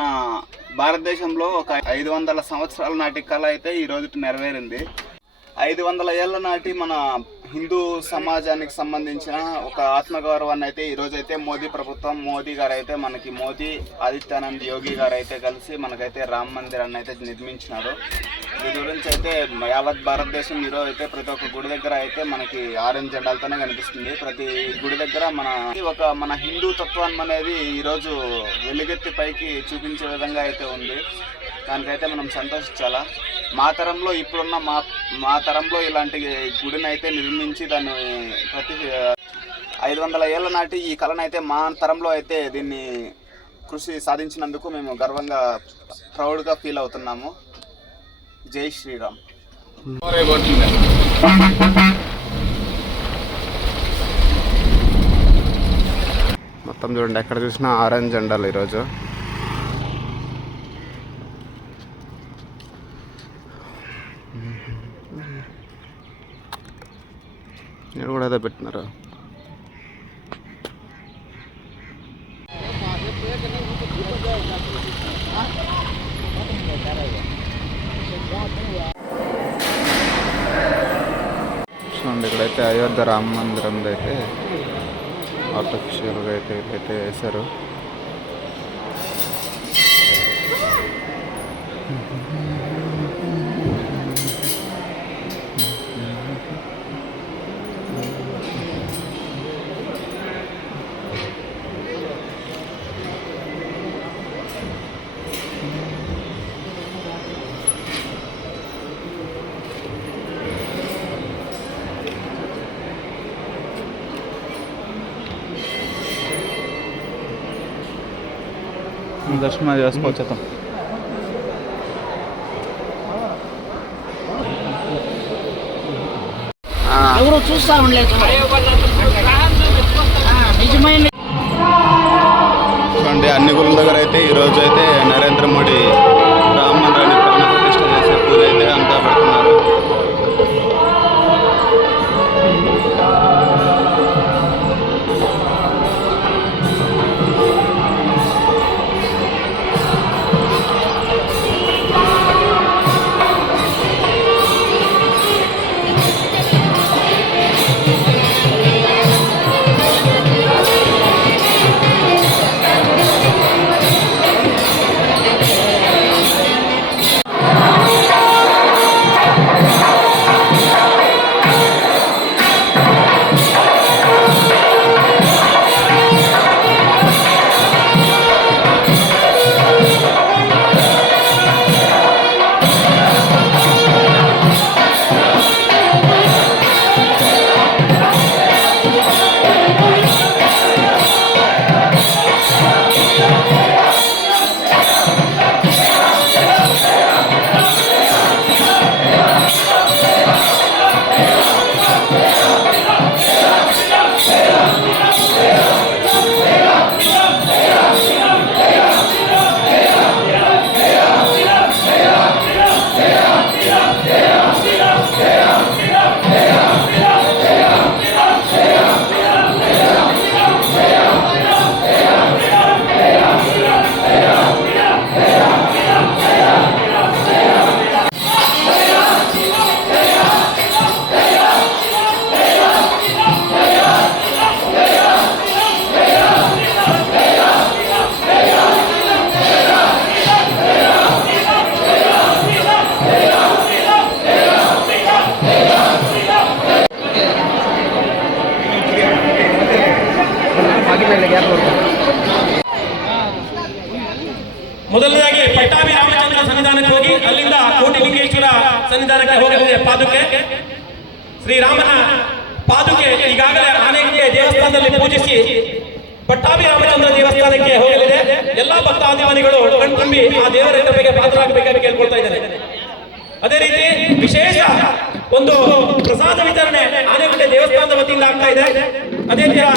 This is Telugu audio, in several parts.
మన భారతదేశంలో ఒక 500 సంవత్సరాల నాటి కళ అయితే ఈ రోజు నెరవేరింది. 500 ఏళ్ల నాటి మన హిందూ సమాజానికి సంబంధించిన ఒక ఆత్మగౌరవాన్ని అయితే ఈరోజైతే మోదీ ప్రభుత్వం, మోదీ గారు అయితే మనకి మోదీ ఆదిత్యానంద్ యోగి గారు అయితే కలిసి మనకైతే రామ మందిరాన్ని అయితే నిర్మించినారు. దీని గురించి అయితే యావత్ భారతదేశం ఈరోజు అయితే ప్రతి ఒక్క గుడి దగ్గర అయితే మనకి ఆరెంజ్ జెండాలతోనే కనిపిస్తుంది. ప్రతి గుడి దగ్గర మన హిందూ తత్వాన్ని అనేది ఈరోజు వెలుగెత్తి పైకి చూపించే విధంగా అయితే ఉంది. దానికైతే మనం సంతోషించాలా. మా తరంలో ఇప్పుడున్న మా తరంలో ఇలాంటి గుడిని అయితే నిర్మించి దాన్ని 500 ఏళ్ల నాటి ఈ కళను అయితే మా తరంలో అయితే దీన్ని కృషి సాధించినందుకు మేము గర్వంగా ప్రౌడ్గా ఫీల్ అవుతున్నాము. జై శ్రీరామ్. మొత్తం చూడండి, ఎక్కడ చూసినా ఆరెంజ్ జెండాలు ఈరోజు. నేను కూడా అదే పెట్టినారు. చూడండి, ఇక్కడైతే అయోధ్య రామ మందిరం అయితే ఆర్టిఫిషియల్గా అయితే వేశారు. దర్శనం చేసుకోవచ్చు. ఎవరు చూస్తా ఉండలేదు. నిజమైన చూడండి, అన్ని గుళ్ళ దగ్గర అయితే ఈరోజు అయితే నరేంద్ర మోడీ రామ మందిరాన్ని ప్రాణ ప్రతిష్ఠ చేసే పూజ అయితే అంతా పెడుతున్నారు. ಮೊದಲನೇದಾಗಿ ಪಟ್ಟಾಭಿ ರಾಮಚಂದ್ರ ಸನ್ನಿಧಾನಕ್ಕೆ ಹೋಗಿ ಅಲ್ಲಿಂದ ಕೋಟಿಲಿಂಗೇಶ್ವರ ಸನ್ನಿಧಾನಕ್ಕೆ ಹೋಗಲಿದೆ ಪಾದುಕೆ. ಶ್ರೀರಾಮನ ಪಾದುಕೆ ಈಗಾಗಲೇ ಆನೆಗುಡ್ಡೆ ದೇವಸ್ಥಾನದಲ್ಲಿ ಪೂಜಿಸಿ ಪಟ್ಟಾಭಿ ರಾಮಚಂದ್ರ ದೇವಸ್ಥಾನಕ್ಕೆ ಹೋಗಲಿದೆ. ಎಲ್ಲಾ ಭಕ್ತಾಭಿಮಾನಿಗಳು ಕಣ್ತುಂಬಿ ಆ ದೇವರ ಕೃಪೆಗೆ ಪಾತ್ರರಾಗಬೇಕಾಗಿ ಕೇಳ್ಕೊಳ್ತಾ ಇದ್ದಾರೆ. ಅದೇ ರೀತಿ ವಿಶೇಷ ಒಂದು ಪ್ರಸಾದ ವಿತರಣೆ ಆನೆಗುಡ್ಡೆ ದೇವಸ್ಥಾನದ ವತಿಯಿಂದ ಆಗ್ತಾ ಇದೆ. ಅದೇ ತರ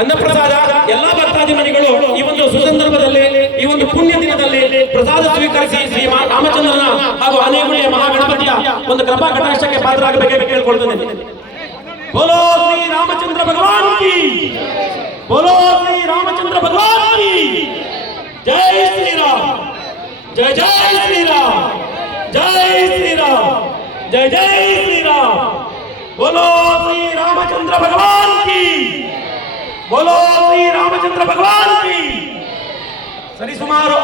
ಅನ್ನಪ್ರಸಾದ ಎಲ್ಲಾ ಭಕ್ತಾದಿಮನಿಗಳು ಈ ಒಂದು ಸುಸಂದರ್ಭದಲ್ಲಿ, ಈ ಒಂದು ಪುಣ್ಯ ದಿನದಲ್ಲಿ ಪ್ರಸಾದ ಸ್ವೀಕರಿಸಿ ಶ್ರೀ ರಾಮಚಂದ್ರನ ಹಾಗೂ ಆನೆಗುಡ್ಡೆಯ ಮಹಾಗಣಪತಿಯ ಒಂದು ಕೃಪಾ ಕಟಾಕ್ಷಕ್ಕೆ ಪಾತ್ರರಾಗಬೇಕಾಗಿ ಕೇಳಿಕೊಳ್ತೇನೆ. बोलो श्री रामचंद्र भगवान की, बोलो श्री रामचंद्र भगवान की जय श्री जय जय श्री राम, जय श्री राम, जय जय श्री राम। बोलो श्री रामचंद्र भगवान की, बोलो श्री रामचंद्र भगवान की। सरिसुमारु